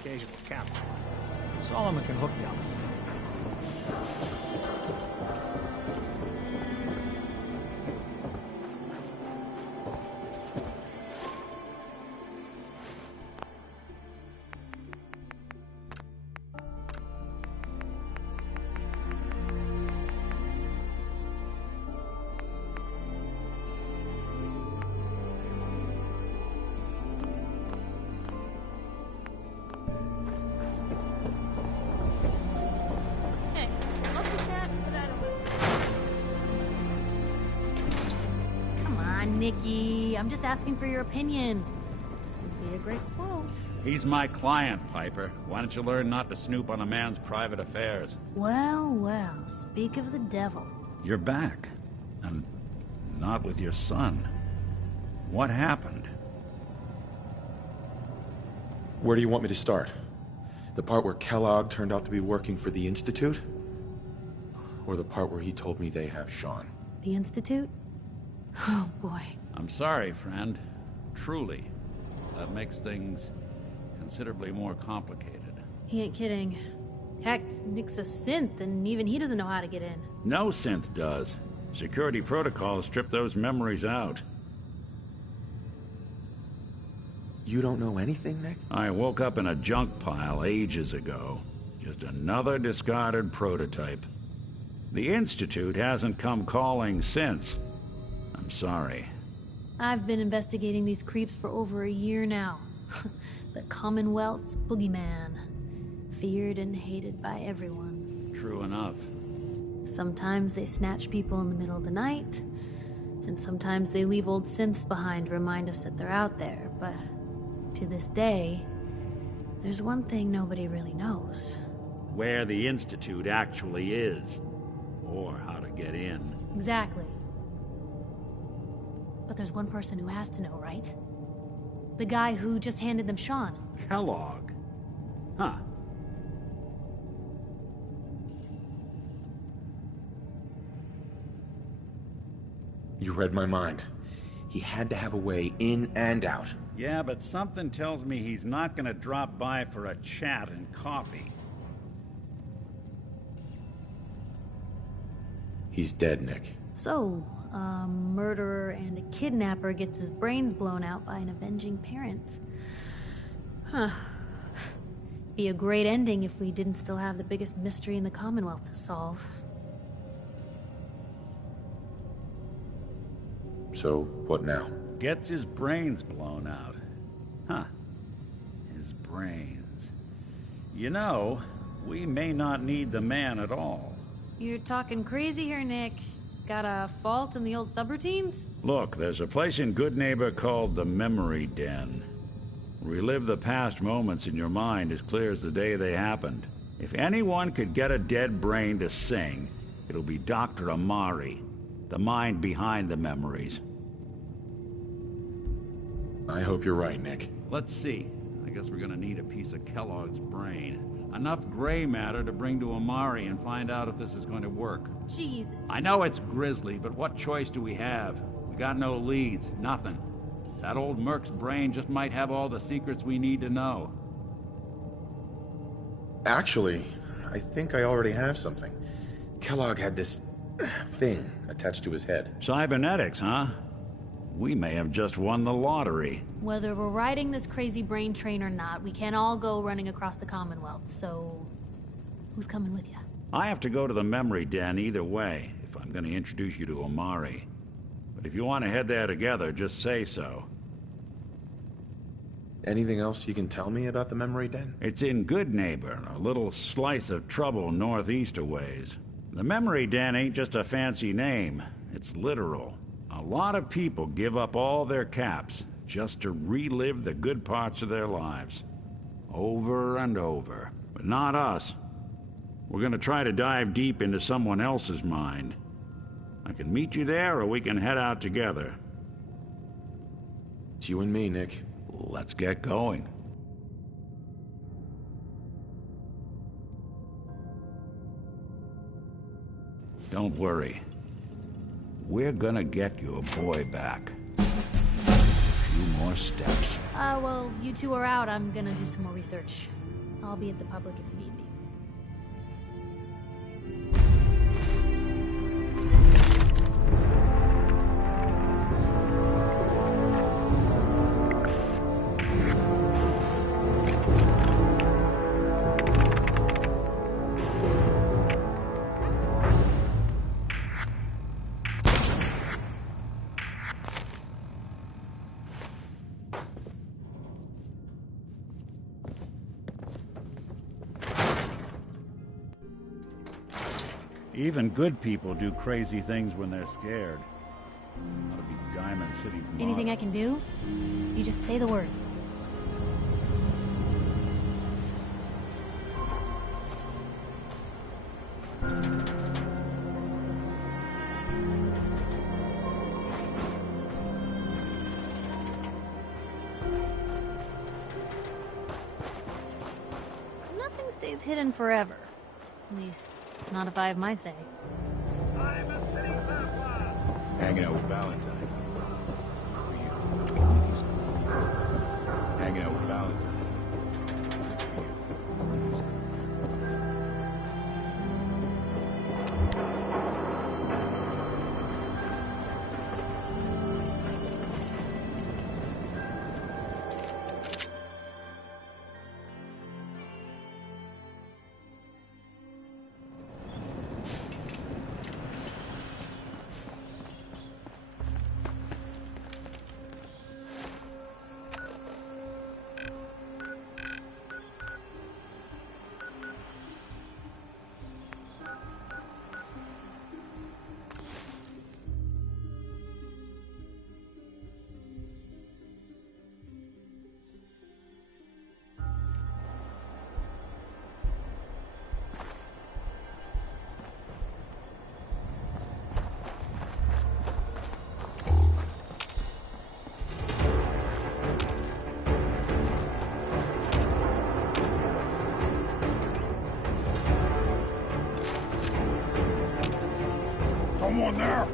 occasional captain. Solomon can hook me up. Nikki, I'm just asking for your opinion. Would be a great quote. He's my client, Piper. Why don't you learn not to snoop on a man's private affairs? Well, well, speak of the devil. You're back. And not with your son. What happened? Where do you want me to start? The part where Kellogg turned out to be working for the Institute? Or the part where he told me they have Sean? The Institute? Oh, boy. I'm sorry, friend. Truly. That makes things considerably more complicated. He ain't kidding. Heck, Nick's a synth, and even he doesn't know how to get in. No synth does. Security protocols strip those memories out. You don't know anything, Nick? I woke up in a junk pile ages ago. Just another discarded prototype. The Institute hasn't come calling since. I'm sorry. I've been investigating these creeps for over a year now. The Commonwealth's boogeyman. Feared and hated by everyone. True enough. Sometimes they snatch people in the middle of the night, and sometimes they leave old synths behind to remind us that they're out there, but to this day, there's one thing nobody really knows. Where the Institute actually is. Or how to get in. Exactly. But there's one person who has to know, right? The guy who just handed them Sean. Kellogg? Huh. You read my mind. He had to have a way in and out. Yeah, but something tells me he's not gonna drop by for a chat and coffee. He's dead, Nick. So, a murderer and a kidnapper gets his brains blown out by an avenging parent. Huh. Be a great ending if we didn't still have the biggest mystery in the Commonwealth to solve. So, what now? Gets his brains blown out. Huh. His brains. You know, we may not need the man at all. You're talking crazy here, Nick. Got a fault in the old subroutines? Look, there's a place in Good Neighbor called the Memory Den. Relive the past moments in your mind as clear as the day they happened. If anyone could get a dead brain to sing, it'll be Dr. Amari, the mind behind the memories. I hope you're right, Nick. Let's see. I guess we're gonna need a piece of Kellogg's brain. Enough gray matter to bring to Amari and find out if this is going to work. Jeez. I know it's grisly, but what choice do we have? We got no leads, nothing. That old Merc's brain just might have all the secrets we need to know. Actually, I think I already have something. Kellogg had this thing attached to his head. Cybernetics, huh? We may have just won the lottery. Whether we're riding this crazy brain train or not, we can't all go running across the Commonwealth, so... who's coming with you? I have to go to the Memory Den either way, if I'm going to introduce you to Amari. But if you want to head there together, just say so. Anything else you can tell me about the Memory Den? It's in Good Neighbor, a little slice of trouble northeast a ways. The Memory Den ain't just a fancy name, it's literal. A lot of people give up all their caps just to relive the good parts of their lives. Over and over. But not us. We're gonna try to dive deep into someone else's mind. I can meet you there, or we can head out together. It's you and me, Nick. Let's get going. Don't worry. We're gonna get your boy back. A few more steps. Well, you two are out. I'm gonna do some more research. I'll be at the public if need be. Even good people do crazy things when they're scared. Ought to be Diamond City's motto. Anything I can do? You just say the word. Nothing stays hidden forever. At least, not if I have my say. Hanging out with Valentine. Hanging out with Valentine. Someone there!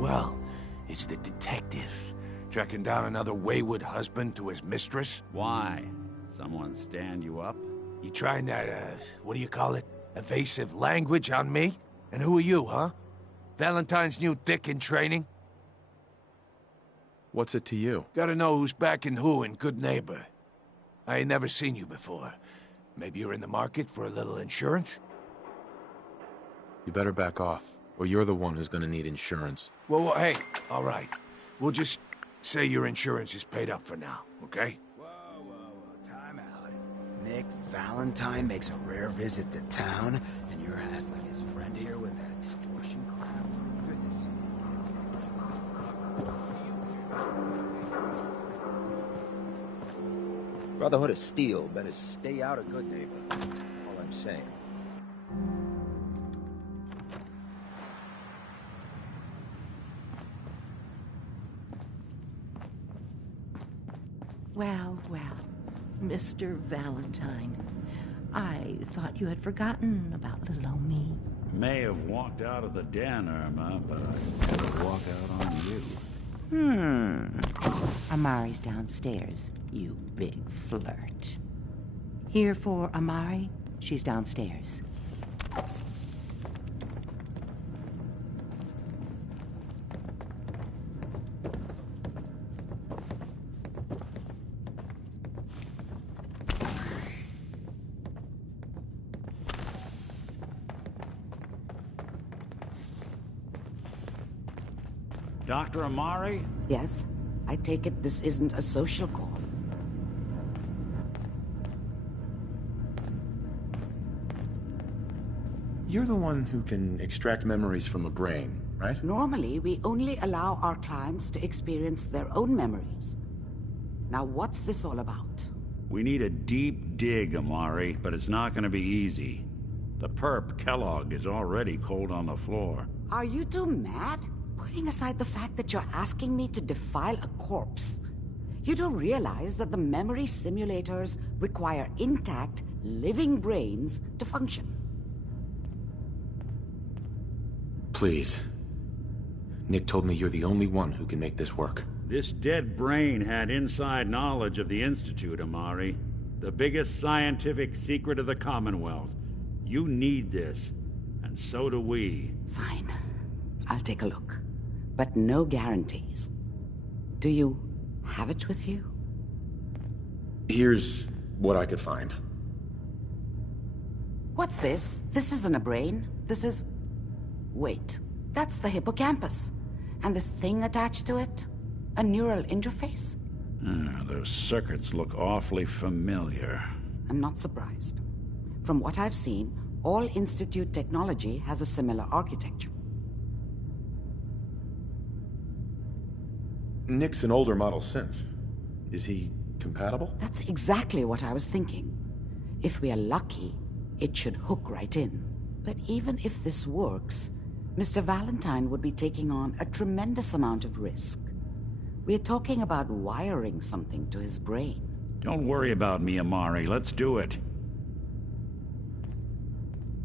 Well, it's the detective. Tracking down another wayward husband to his mistress? Why? Someone stand you up? You trying that, what do you call it? Evasive language on me? And who are you, huh? Valentine's new dick in training? What's it to you? Gotta know who's backing who in Good Neighbor. I ain't never seen you before. Maybe you're in the market for a little insurance? You better back off, or you're the one who's gonna need insurance. Well, hey, all right. We'll just say your insurance is paid up for now, okay? Whoa, time out. Nick Valentine makes a rare visit to town, and your ass like his friend here with that extortion crap. Good to see you. Brotherhood of Steel better stay out of Good Neighbor. All I'm saying. Well, Mr. Valentine. I thought you had forgotten about little old me. May have walked out of the den, Irma, but I'd never walk out on you. Amari's downstairs, you big flirt. Here for Amari? She's downstairs. Dr. Amari? Yes? I take it this isn't a social call. You're the one who can extract memories from a brain, right? Normally, we only allow our clients to experience their own memories. Now, what's this all about? We need a deep dig, Amari, but it's not gonna be easy. The perp, Kellogg, is already cold on the floor. Are you two mad? Putting aside the fact that you're asking me to defile a corpse, you don't realize that the memory simulators require intact, living brains to function. Please. Nick told me you're the only one who can make this work. This dead brain had inside knowledge of the Institute, Amari. The biggest scientific secret of the Commonwealth. You need this, and so do we. Fine. I'll take a look. But no guarantees. Do you have it with you? Here's what I could find. What's this? This isn't a brain. This is... Wait. That's the hippocampus. And this thing attached to it? A neural interface? Those circuits look awfully familiar. I'm not surprised. From what I've seen, all Institute technology has a similar architecture. Nick's an older model synth. Is he compatible? That's exactly what I was thinking. If we are lucky, it should hook right in. But even if this works, Mr. Valentine would be taking on a tremendous amount of risk. We're talking about wiring something to his brain. Don't worry about me, Amari. Let's do it.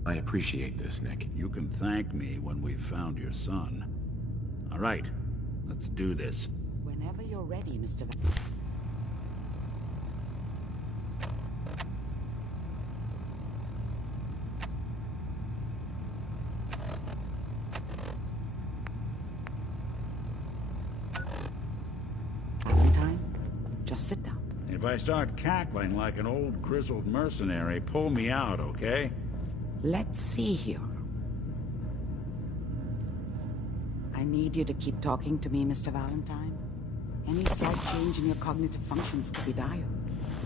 I appreciate this, Nick. You can thank me when we've found your son. All right, let's do this. Whenever you're ready, Mr. Valentine, just sit down. If I start cackling like an old grizzled mercenary, pull me out, okay? Let's see here. I need you to keep talking to me, Mr. Valentine. Any slight change in your cognitive functions could be dire.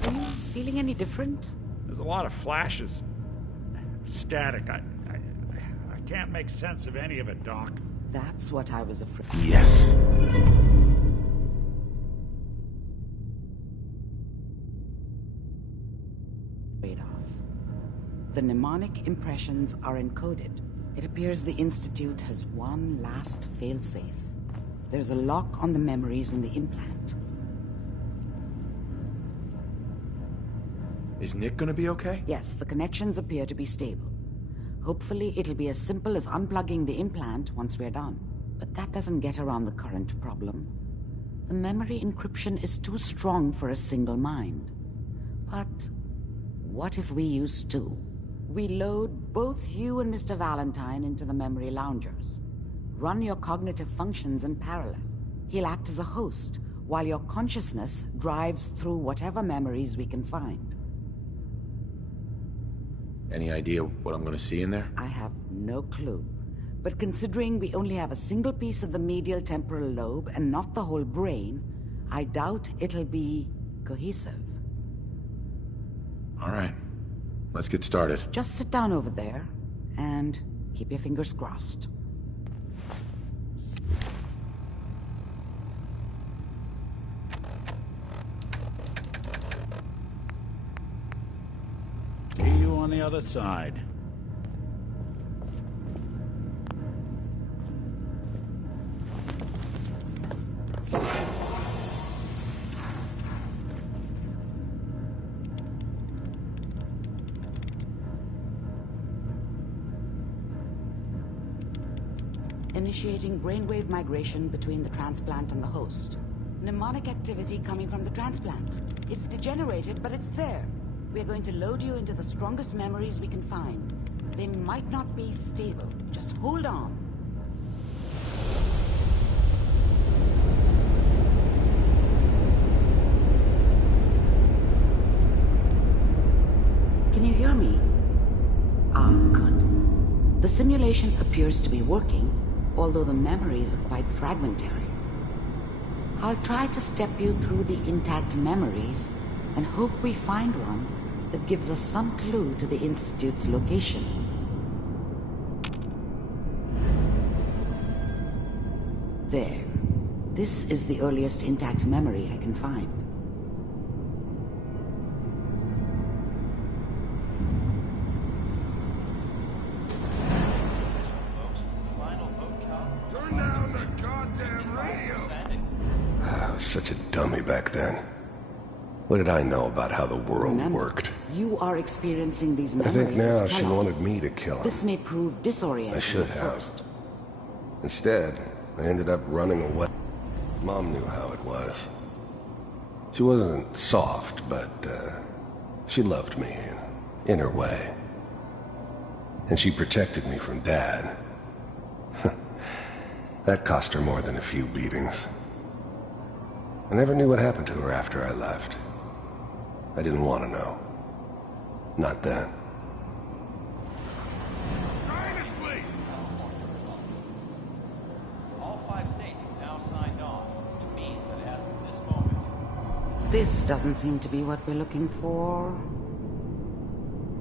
Are you feeling any different? There's a lot of flashes. Static. I can't make sense of any of it, Doc. That's what I was afraid. Yes. The mnemonic impressions are encoded. It appears the Institute has one last failsafe. There's a lock on the memories in the implant. Is Nick gonna be okay? Yes, the connections appear to be stable. Hopefully it'll be as simple as unplugging the implant once we're done. But that doesn't get around the current problem. The memory encryption is too strong for a single mind. But what if we use two? We load both you and Mr. Valentine into the memory loungers. Run your cognitive functions in parallel. He'll act as a host, while your consciousness drives through whatever memories we can find. Any idea what I'm gonna see in there? I have no clue. But considering we only have a single piece of the medial temporal lobe and not the whole brain, I doubt it'll be cohesive. All right. Let's get started. Just sit down over there and keep your fingers crossed. See you on the other side. Initiating brainwave migration between the transplant and the host. Mnemonic activity coming from the transplant. It's degenerated, but it's there. We're going to load you into the strongest memories we can find. They might not be stable. Just hold on. Can you hear me? Ah, good. The simulation appears to be working, although the memories are quite fragmentary. I'll try to step you through the intact memories and hope we find one that gives us some clue to the Institute's location. There. This is the earliest intact memory I can find. Turn down the goddamn radio! I was such a dummy back then. What did I know about how the world worked? You are experiencing these I memories. think now as she Kellogg. wanted me to kill him. This may prove disorienting I should at have. first. Instead, I ended up running away. Mom knew how it was. She wasn't soft, but she loved me in her way. And she protected me from Dad. That cost her more than a few beatings. I never knew what happened to her after I left. I didn't want to know. Not then. Trying to sleep! All 5 states have now signed on, which means that as of this moment... This doesn't seem to be what we're looking for.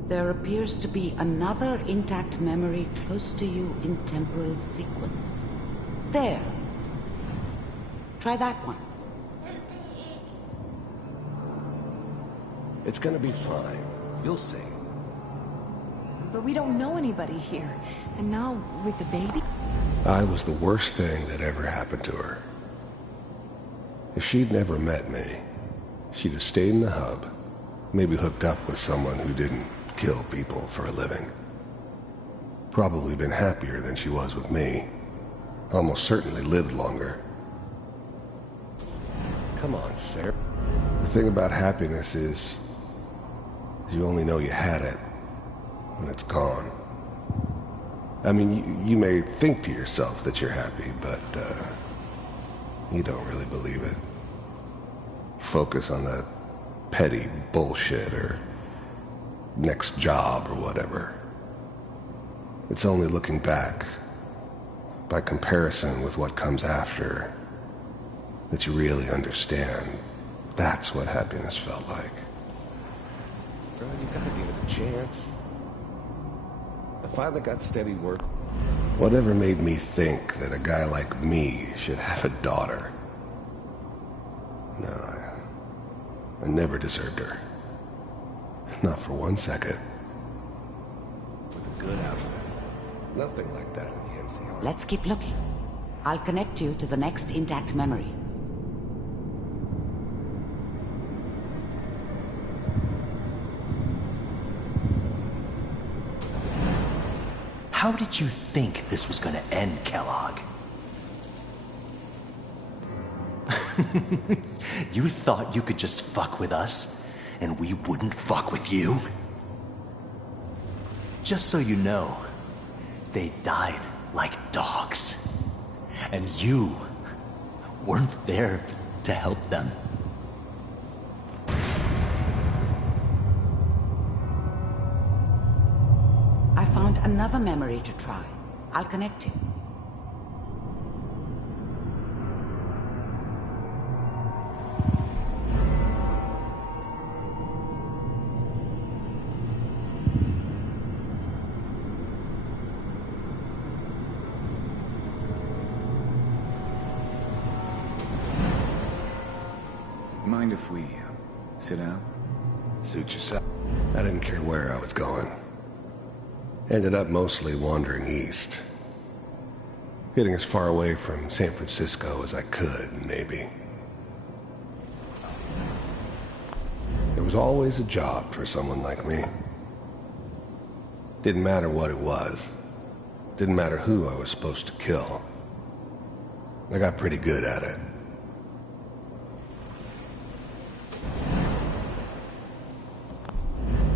There appears to be another intact memory close to you in temporal sequence. There. Try that one. It's gonna be fine. You'll see. But we don't know anybody here. And now, with the baby? I was the worst thing that ever happened to her. If she'd never met me, she'd have stayed in the hub, maybe hooked up with someone who didn't kill people for a living. Probably been happier than she was with me. Almost certainly lived longer. Come on, Sarah. The thing about happiness is you only know you had it when it's gone. I mean, you may think to yourself that you're happy, but you don't really believe it. Focus on that petty bullshit or next job or whatever. It's only looking back, by comparison with what comes after, that you really understand. That's what happiness felt like. Bro, you gotta give it a chance. I finally got steady work. Whatever made me think that a guy like me should have a daughter? No, I never deserved her. Not for 1 second. With a good outfit. Nothing like that in the NCR. Let's keep looking. I'll connect you to the next intact memory. How did you think this was gonna end, Kellogg? You thought you could just fuck with us, and we wouldn't fuck with you? Just so you know, they died like dogs. And you weren't there to help them. I found another memory to try. I'll connect you. mind if we sit down? Suit yourself. I didn't care where I was going. Ended up mostly wandering east. Getting as far away from San Francisco as I could, maybe. There was always a job for someone like me. Didn't matter what it was. Didn't matter who I was supposed to kill. I got pretty good at it.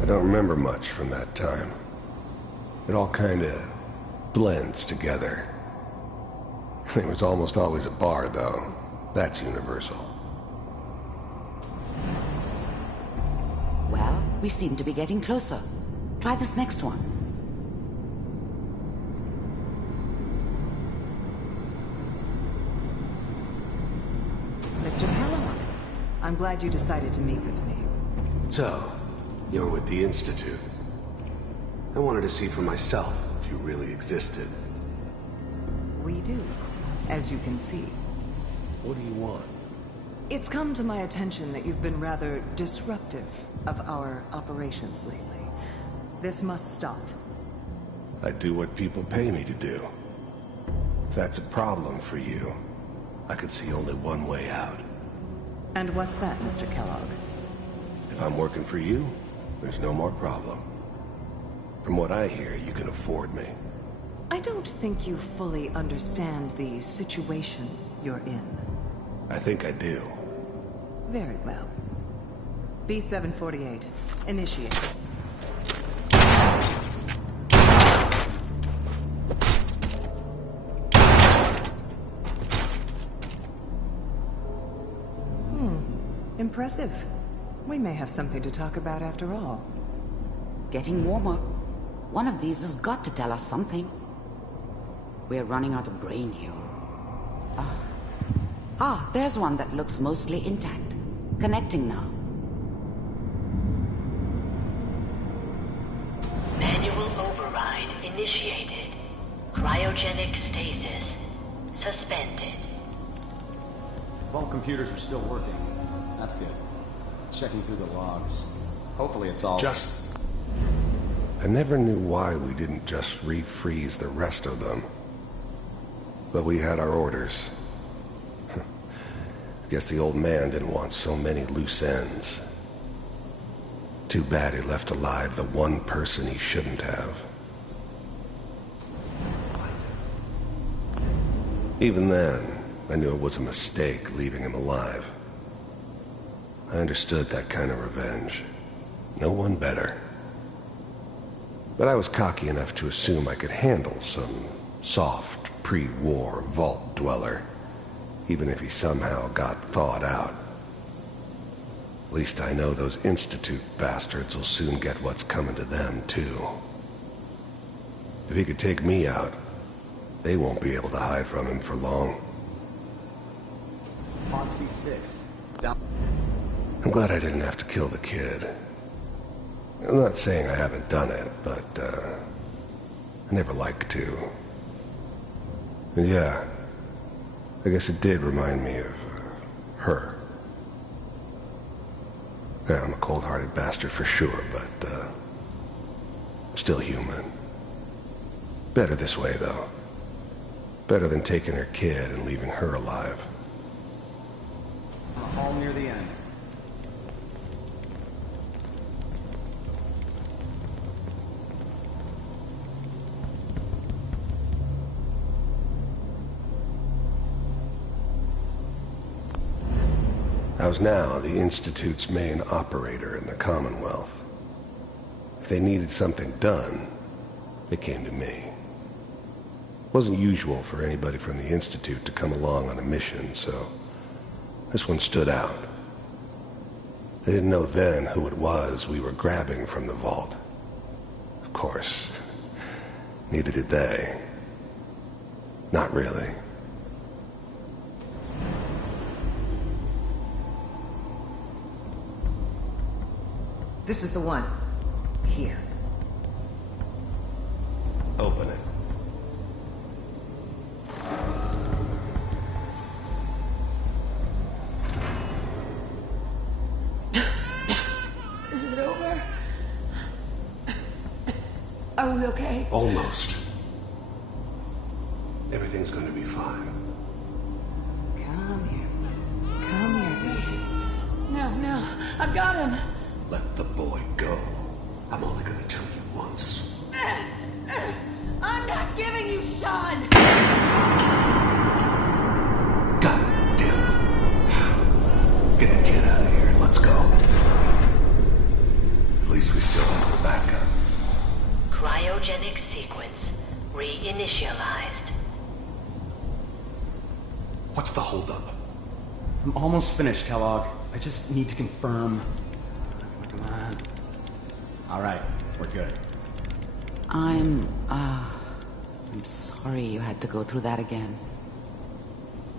I don't remember much from that time. It all kinda blends together. It was almost always a bar, though. That's universal. Well, we seem to be getting closer. Try this next one. Mr. Kellogg, I'm glad you decided to meet with me. So, you're with the Institute. I wanted to see for myself if you really existed. We do, as you can see. What do you want? It's come to my attention that you've been rather disruptive of our operations lately. This must stop. I do what people pay me to do. If that's a problem for you, I could see only one way out. And what's that, Mr. Kellogg? If I'm working for you, there's no more problem. From what I hear, you can afford me. I don't think you fully understand the situation you're in. I think I do. Very well. B-748, initiate. Impressive. We may have something to talk about after all. Getting warmer. One of these has got to tell us something. We're running out of brain here. There's one that looks mostly intact. Connecting now. Manual override initiated. Cryogenic stasis suspended. Vault computers are still working. That's good. Checking through the logs. Hopefully it's all... I never knew why we didn't just refreeze the rest of them. But we had our orders. Guess the old man didn't want so many loose ends. Too bad he left alive the one person he shouldn't have. Even then, I knew it was a mistake leaving him alive. I understood that kind of revenge. No one better. But I was cocky enough to assume I could handle some soft, pre-war vault dweller, even if he somehow got thawed out. At least I know those Institute bastards will soon get what's coming to them, too. If he could take me out, they won't be able to hide from him for long. Pod C6. Down. I'm glad I didn't have to kill the kid. I'm not saying I haven't done it, but, I never like to. And yeah, I guess it did remind me of, her. Yeah, I'm a cold-hearted bastard for sure, but, still human. Better this way, though. Better than taking her kid and leaving her alive. On the hall near the end. I was now the Institute's main operator in the Commonwealth. If they needed something done, they came to me. It wasn't usual for anybody from the Institute to come along on a mission, so this one stood out. They didn't know then who it was we were grabbing from the vault. Of course, neither did they. Not really. This is the one. Here. Open it. Are we okay? Almost. Everything's gonna be fine. Come here. No, I've got him. Let the boy go. I'm only gonna tell you once. I'm not giving you Sean! God damn it. Get the kid out of here. Let's go. At least we still have the backup. Cryogenic sequence reinitialized. What's the holdup? I'm almost finished, Kellogg. I just need to confirm. Come on. All right, we're good. I'm sorry you had to go through that again.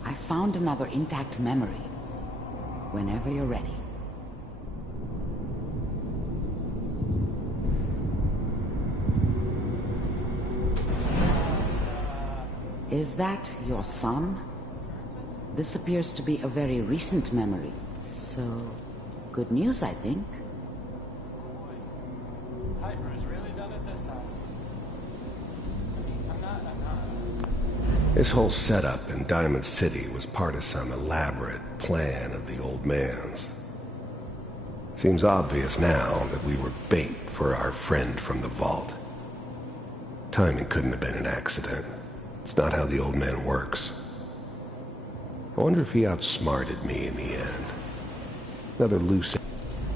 I found another intact memory. Whenever you're ready. Is that your son? This appears to be a very recent memory. So, good news, I think. This whole setup in Diamond City was part of some elaborate plan of the old man's. Seems obvious now that we were bait for our friend from the vault. Timing couldn't have been an accident. It's not how the old man works. I wonder if he outsmarted me in the end. Another loose end.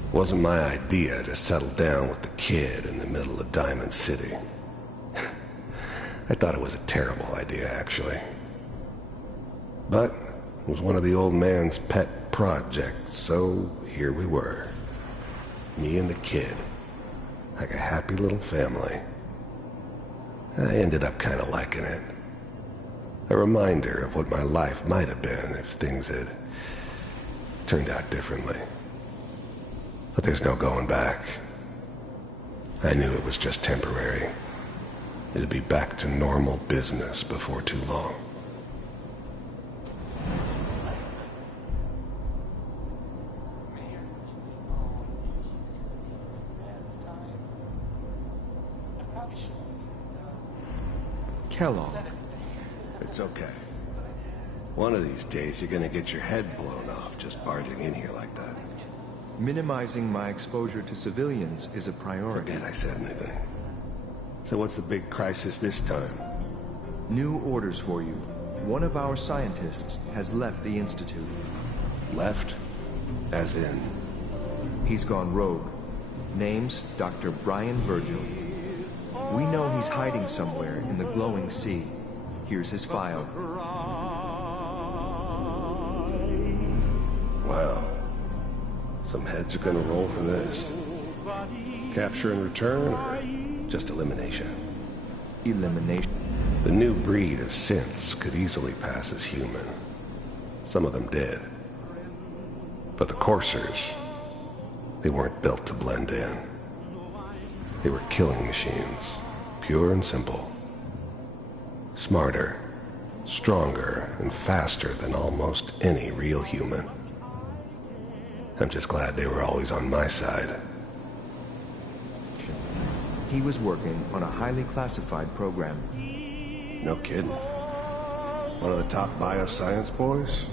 It wasn't my idea to settle down with the kid in the middle of Diamond City. I thought it was a terrible idea, actually. But it was one of the old man's pet projects, so here we were. Me and the kid. Like a happy little family. I ended up kind of liking it. A reminder of what my life might have been if things had turned out differently. But there's no going back. I knew it was just temporary. It'd be back to normal business before too long. Kellogg. It's okay. One of these days you're gonna get your head blown off just barging in here like that. Minimizing my exposure to civilians is a priority. Forget I said anything. So what's the big crisis this time? New orders for you. One of our scientists has left the Institute. Left? As in? He's gone rogue. Name's Dr. Brian Virgil. We know he's hiding somewhere in the glowing sea. Here's his file. Wow. Some heads are gonna roll for this. Capture and return, or just elimination? Elimination. The new breed of synths could easily pass as human. Some of them did. But the coursers, they weren't built to blend in. They were killing machines, pure and simple. Smarter, stronger, and faster than almost any real human. I'm just glad they were always on my side. He was working on a highly classified program. No kidding. One of the top bioscience boys?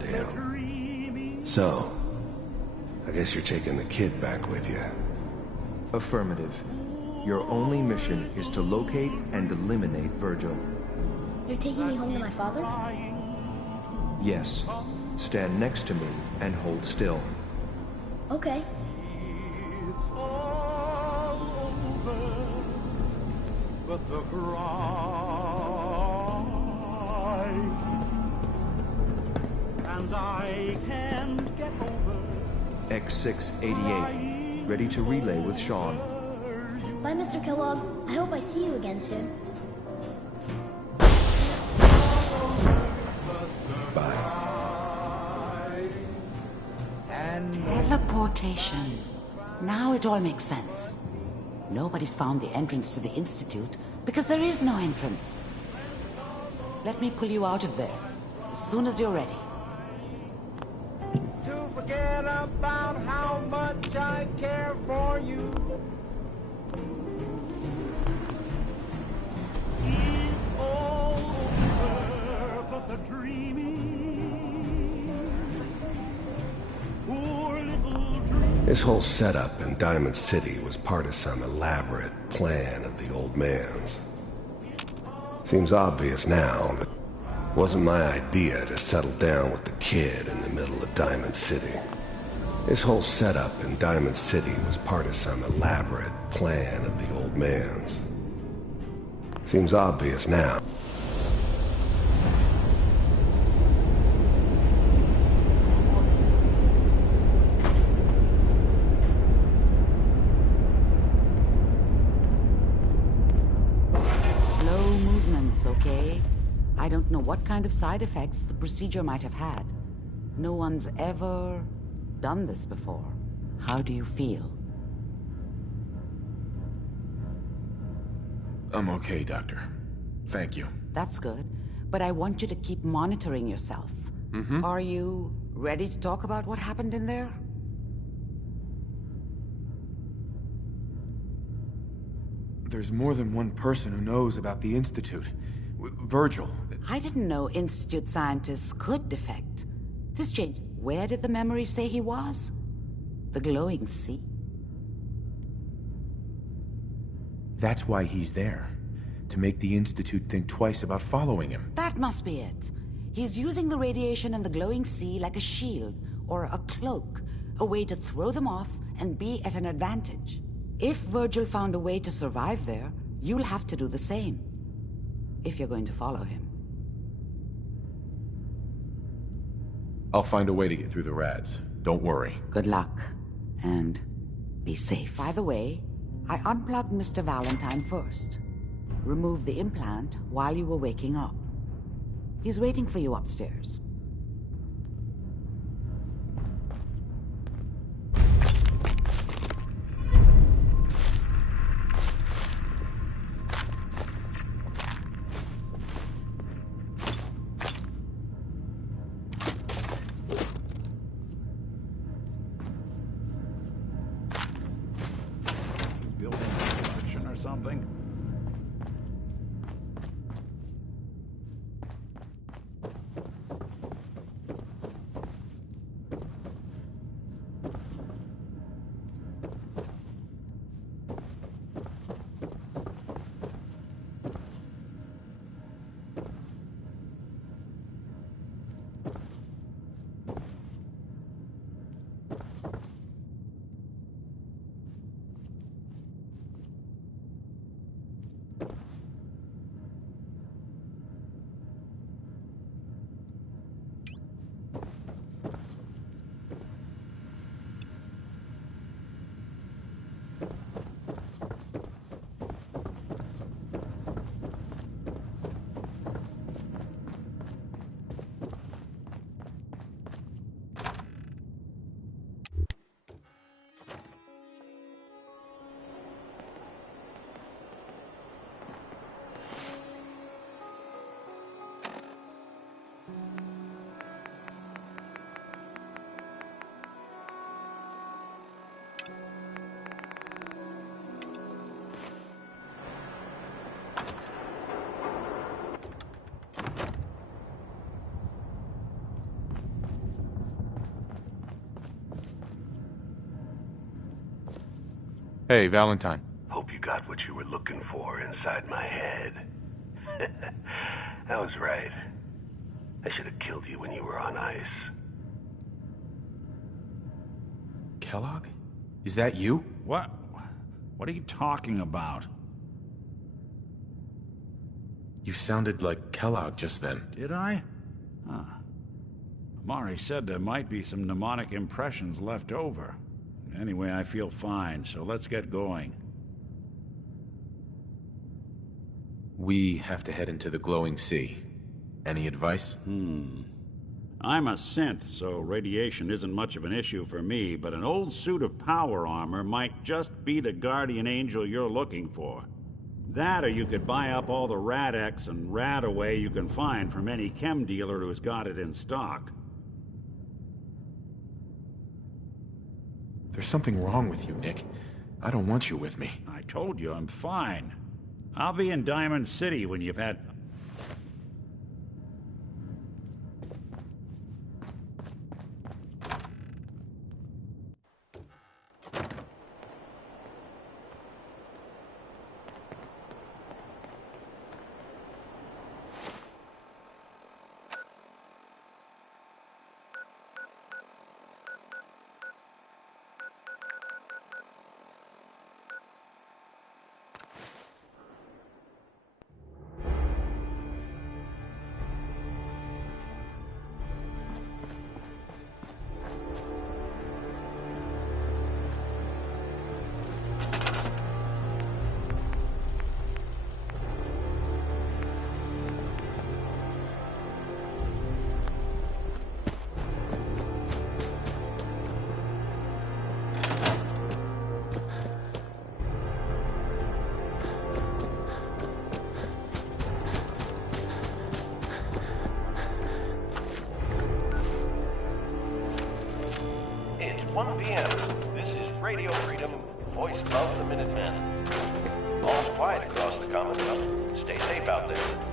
Damn. So, I guess you're taking the kid back with you. Affirmative. Your only mission is to locate and eliminate Virgil. You're taking me home to my father? Yes. Stand next to me and hold still. Okay. It's all over, but the cry, and I can't get over. X688, ready to relay with Sean. Bye, Mr. Kellogg. I hope I see you again soon. Teleportation. Now it all makes sense. Nobody's found the entrance to the Institute because there is no entrance. Let me pull you out of there as soon as you're ready. To forget about how much I care for you. His whole setup in Diamond City was part of some elaborate plan of the old man's. Seems obvious now that it wasn't my idea to settle down with the kid in the middle of Diamond City. His whole setup in Diamond City was part of some elaborate plan of the old man's. Seems obvious now. Slow movements, okay? I don't know what kind of side effects the procedure might have had. No one's ever done this before. How do you feel? I'm okay, Doctor. Thank you. That's good. But I want you to keep monitoring yourself. Are you ready to talk about what happened in there? There's more than one person who knows about the Institute. Virgil. I didn't know Institute scientists could defect. This changed. Where did the memory say he was? The glowing sea? That's why he's there. To make the Institute think twice about following him. That must be it. He's using the radiation in the glowing sea like a shield or a cloak, a way to throw them off and be at an advantage. If Virgil found a way to survive there, you'll have to do the same. If you're going to follow him. I'll find a way to get through the rads. Don't worry. Good luck. And be safe. By the way, I unplugged Mr. Valentine first. Removed the implant while you were waking up. He's waiting for you upstairs. Building construction or something? Hey, Valentine. Hope you got what you were looking for inside my head. I was right. I should have killed you when you were on ice. Kellogg? Is that you? What? What are you talking about? You sounded like Kellogg just then. Did I? Huh. Mari said there might be some mnemonic impressions left over. Anyway, I feel fine, so let's get going. We have to head into the glowing sea. Any advice? I'm a synth, so radiation isn't much of an issue for me, but an old suit of power armor might just be the guardian angel you're looking for. That, or you could buy up all the Rad-X and Rad-Away you can find from any chem dealer who's got it in stock. There's something wrong with you, Nick. I don't want you with me. I told you I'm fine. I'll be in Diamond City when you've had... Radio Freedom, voice of the Minutemen. All's quiet across the Commonwealth. Stay safe out there.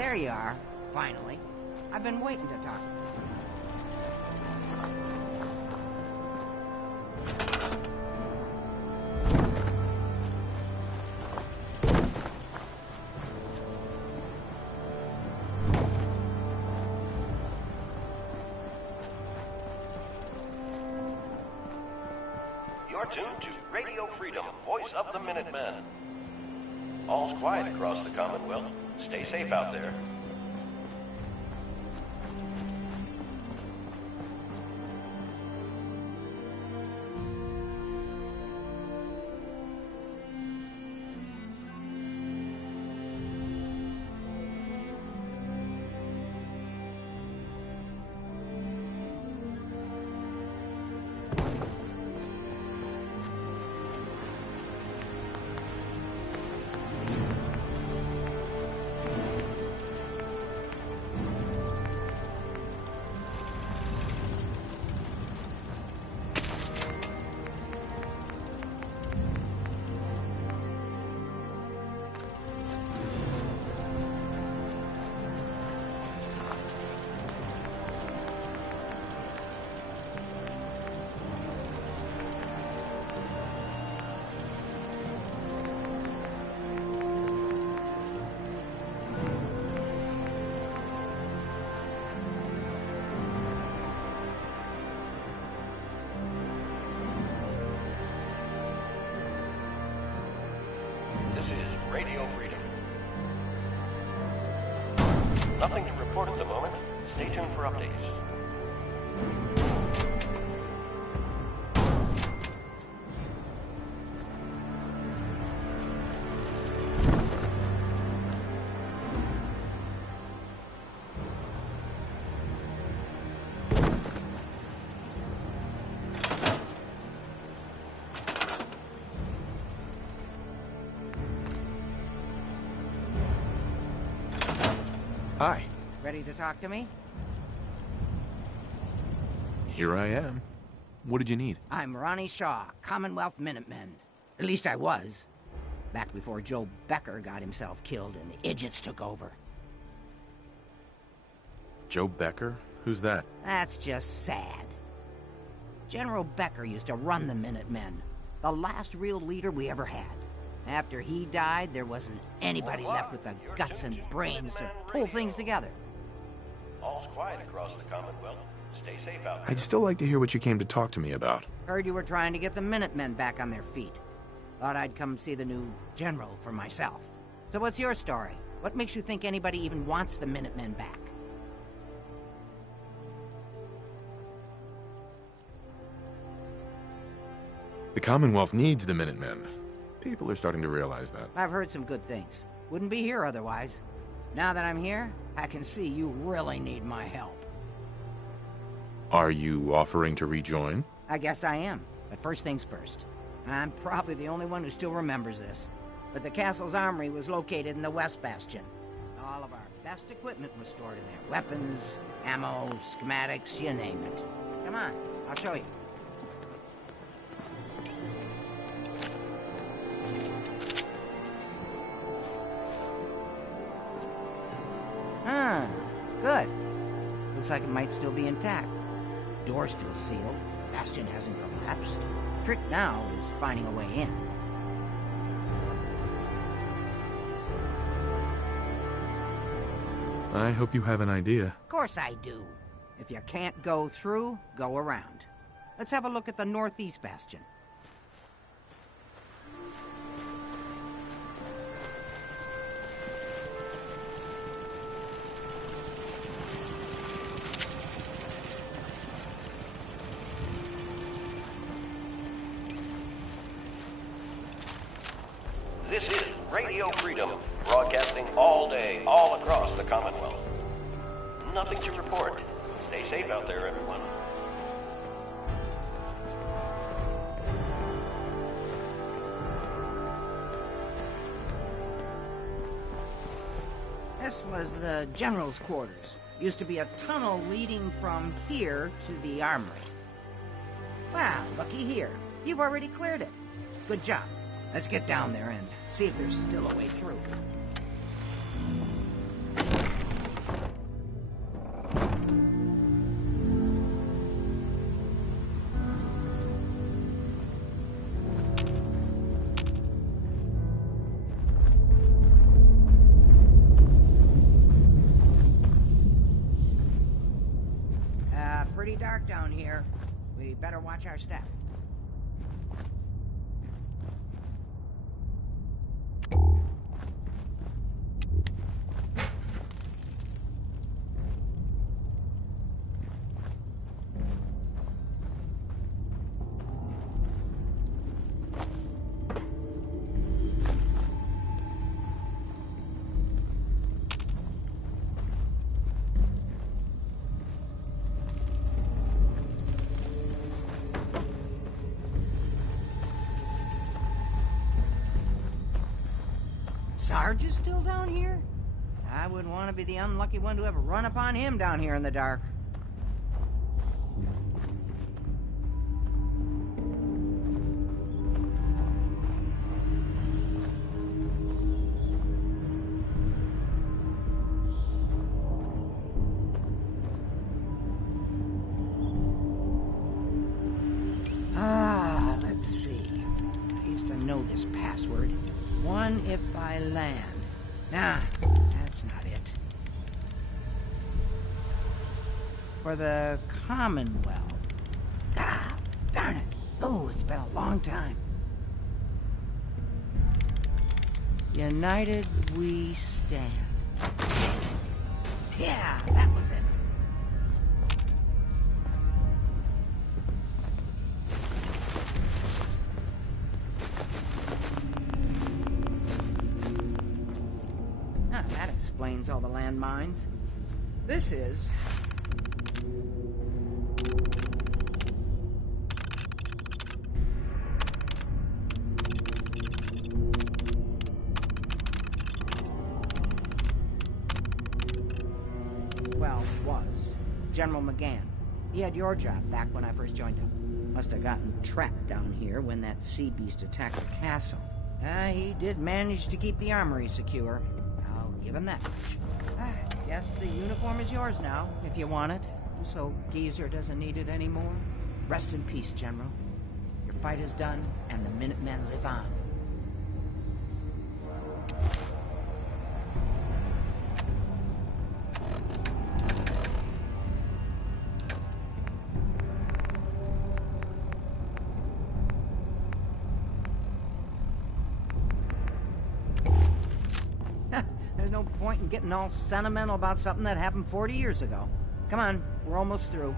there you are, finally. I've been waiting to talk. You're tuned to Radio Freedom, voice of the Minutemen. All's quiet across the Commonwealth. Stay safe out there. This is Radio Freedom. Nothing to report at the moment. Stay tuned for updates. Hi. Ready to talk to me? Here I am. What did you need? I'm Ronnie Shaw, Commonwealth Minutemen. At least I was. Back before Joe Becker got himself killed and the idiots took over. Joe Becker? Who's that? That's just sad. General Becker used to run the Minutemen. The last real leader we ever had. After he died, there wasn't anybody left with the guts and brains to pull things together. All's quiet across the Commonwealth. Stay safe out there. I'd still like to hear what you came to talk to me about. Heard you were trying to get the Minutemen back on their feet. Thought I'd come see the new general for myself. So what's your story? What makes you think anybody even wants the Minutemen back? The Commonwealth needs the Minutemen. People are starting to realize that. I've heard some good things. Wouldn't be here otherwise. Now that I'm here, I can see you really need my help. Are you offering to rejoin? I guess I am. But first things first. I'm probably the only one who still remembers this. But the castle's armory was located in the West Bastion. All of our best equipment was stored in there. Weapons, ammo, schematics, you name it. Come on, I'll show you. Good. Looks like it might still be intact. Door's still sealed. Bastion hasn't collapsed. Trick now is finding a way in. I hope you have an idea. Of course I do. If you can't go through, go around. Let's have a look at the Northeast Bastion. This is Radio Freedom, broadcasting all day, all across the Commonwealth. Nothing to report. Stay safe out there, everyone. This was the general's quarters. Used to be a tunnel leading from here to the armory. Wow, looky here. You've already cleared it. Good job. Let's get down there and see if there's still a way through. dark down here. We better watch our step. Sarge is still down here? I wouldn't want to be the unlucky one to ever run upon him down here in the dark. Let's see. I used to know this password. One if by land. Nah, that's not it. For the Commonwealth. Ah, darn it. Oh, it's been a long time. United we stand. Yeah, that was it. That explains all the landmines. This is... well, was. General McGann. He had your job back when I first joined him. Must have gotten trapped down here when that sea beast attacked the castle. He did manage to keep the armory secure. Give him that much. Guess the uniform is yours now, if you want it. So Geezer doesn't need it anymore. Rest in peace, General. Your fight is done, and the Minutemen live on. There's no point in getting all sentimental about something that happened 40 years ago. Come on, we're almost through.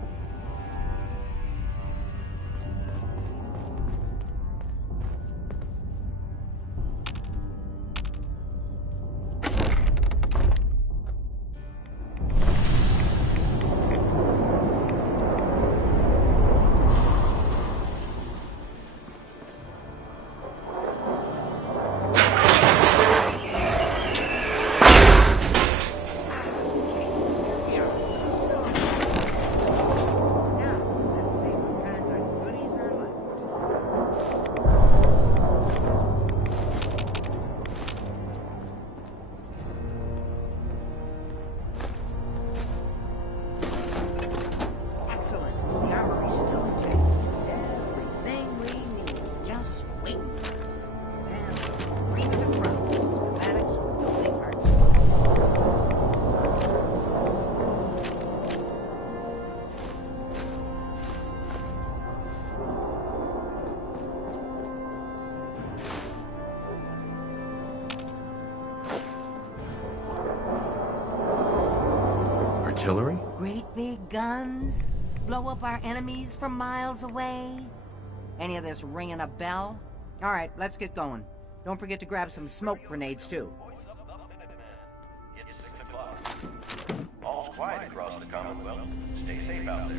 Artillery? Great big guns? Blow up our enemies from miles away? Any of this ringing a bell? All right, let's get going. Don't forget to grab some smoke grenades, too. It's 6 o'clock. All's quiet across the Commonwealth. Stay safe out there.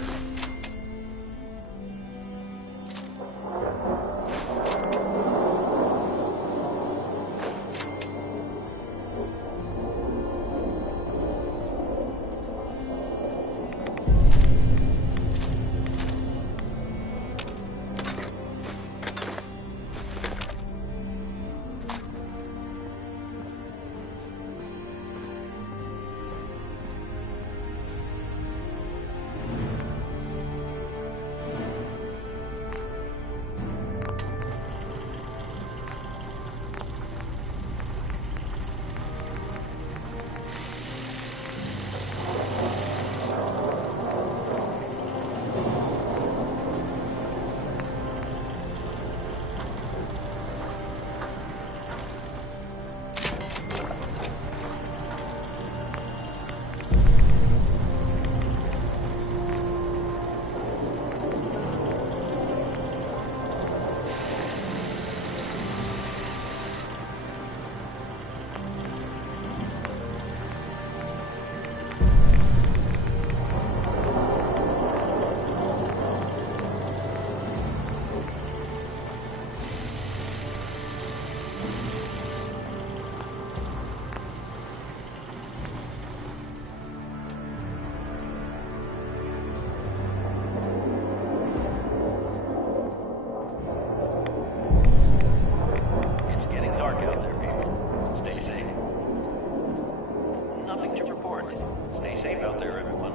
report. Stay safe out there, everyone.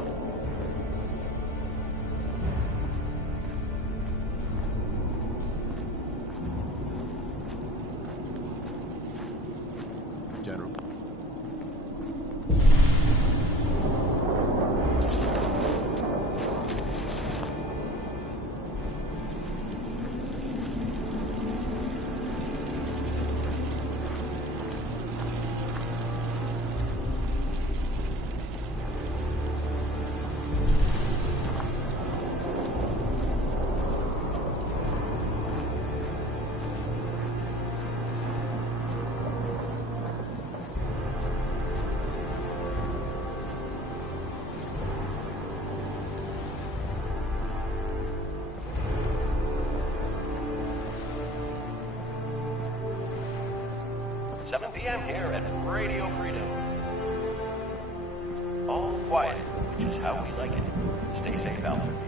General. PM here at Radio Freedom. All quiet, which is how we like it. Stay safe out there, people.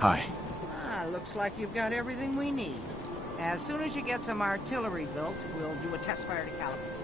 Hi. Looks like you've got everything we need. As soon as you get some artillery built, we'll do a test fire to calibrate.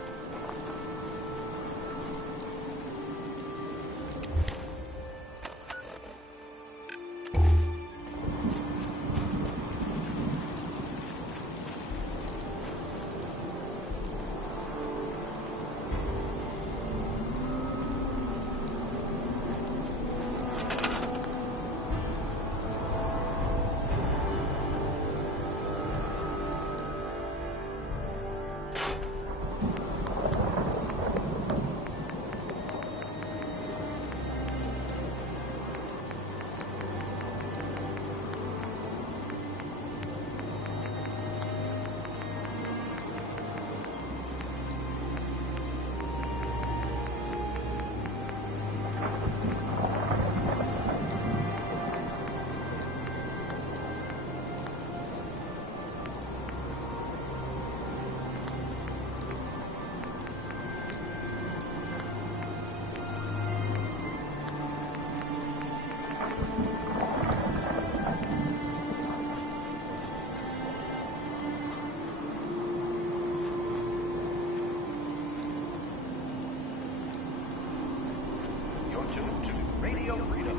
Radio Freedom.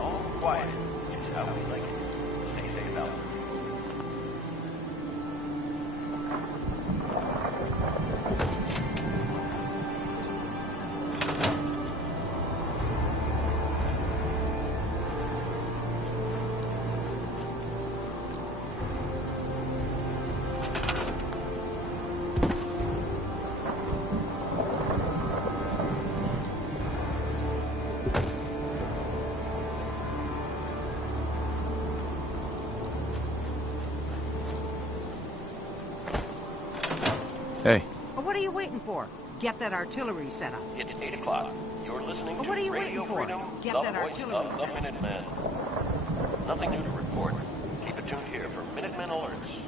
All quiet, which is how we like it. Stay safe out there. Hey. What are you waiting for? Get that artillery set up. It's 8 o'clock. You're listening to What are you Radio waiting for? Freedom, Get the that voice artillery of the set up. Minutemen. Nothing new to report. Keep it tuned here for Minutemen alerts.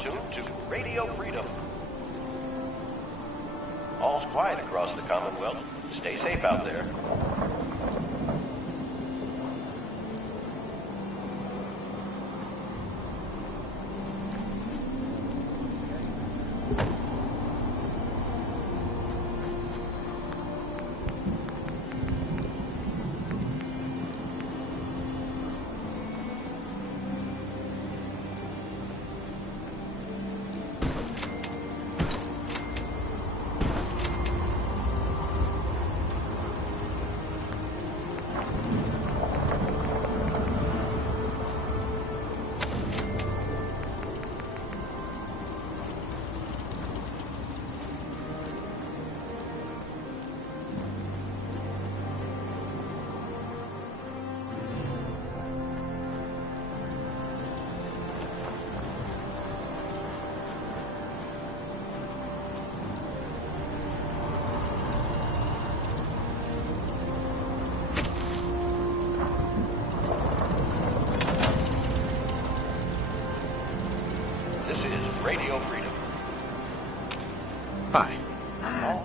tuned to Radio Freedom. All's quiet across the Commonwealth. Stay safe out there. Radio Freedom. Hi.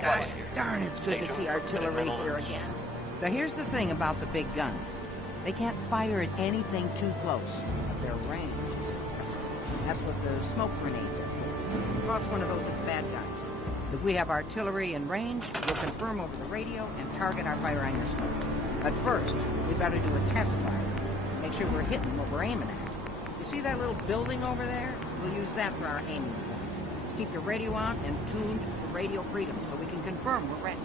Gosh darn, it's good to see artillery here again. So here's the thing about the big guns. They can't fire at anything too close, but their range is impressive. That's what the smoke grenades are for. Toss one of those at the bad guys. If we have artillery in range, we'll confirm over the radio and target our fire on your smoke. But first, we've got to do a test fire. Make sure we're hitting what we're aiming at. You see that little building over there? We'll use that for our aiming point. Keep your radio on and tuned to Radio Freedom so we can confirm we're ready.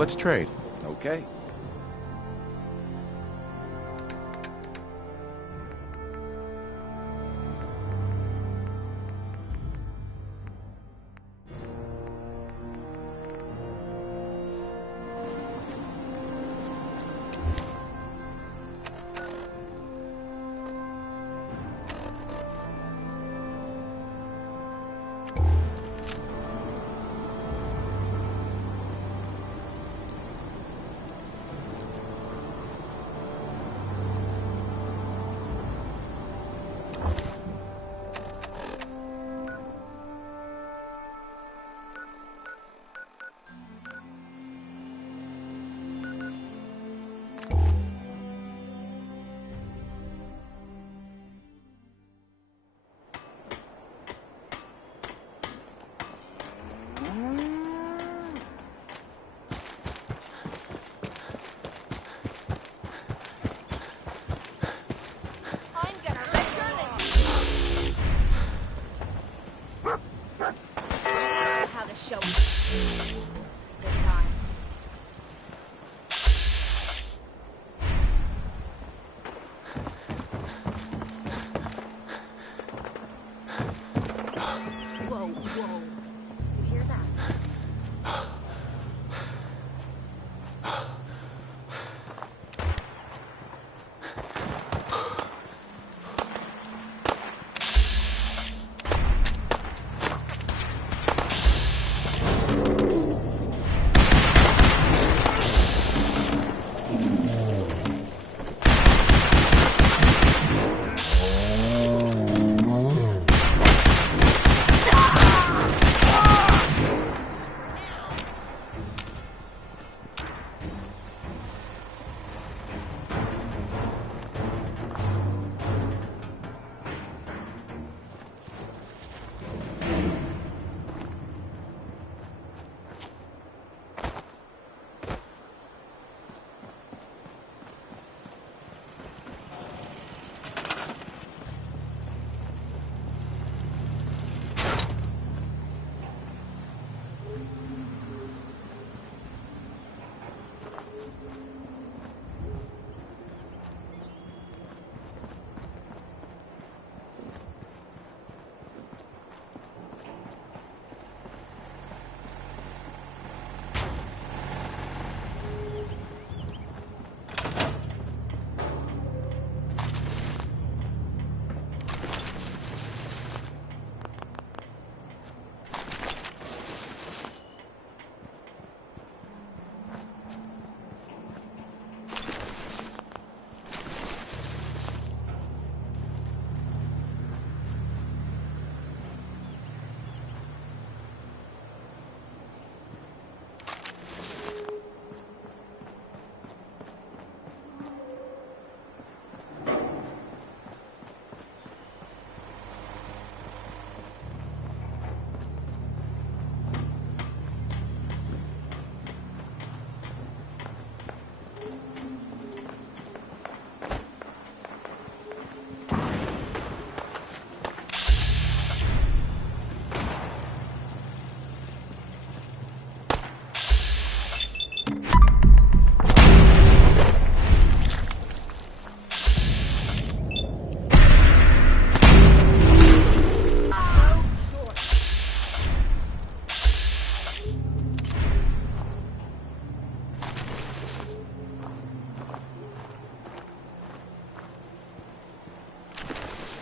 Let's trade. Okay.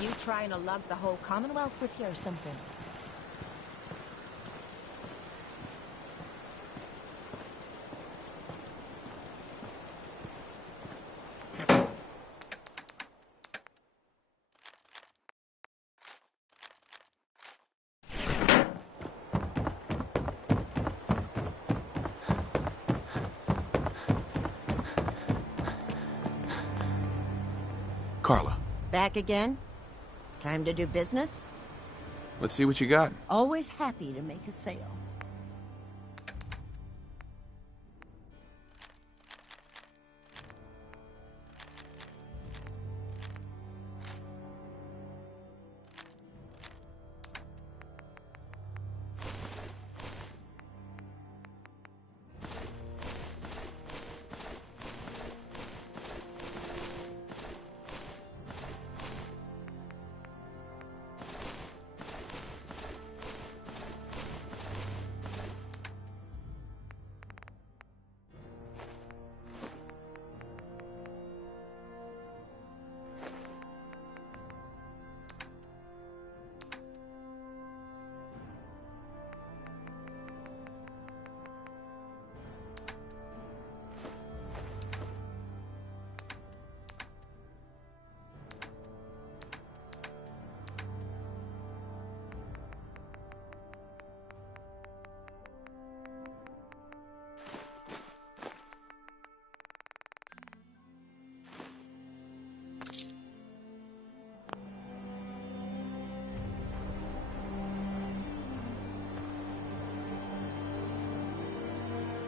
You trying to lug the whole Commonwealth with you or something? Carla, Back again? Time to do business? let's see what you got. Always happy to make a sale.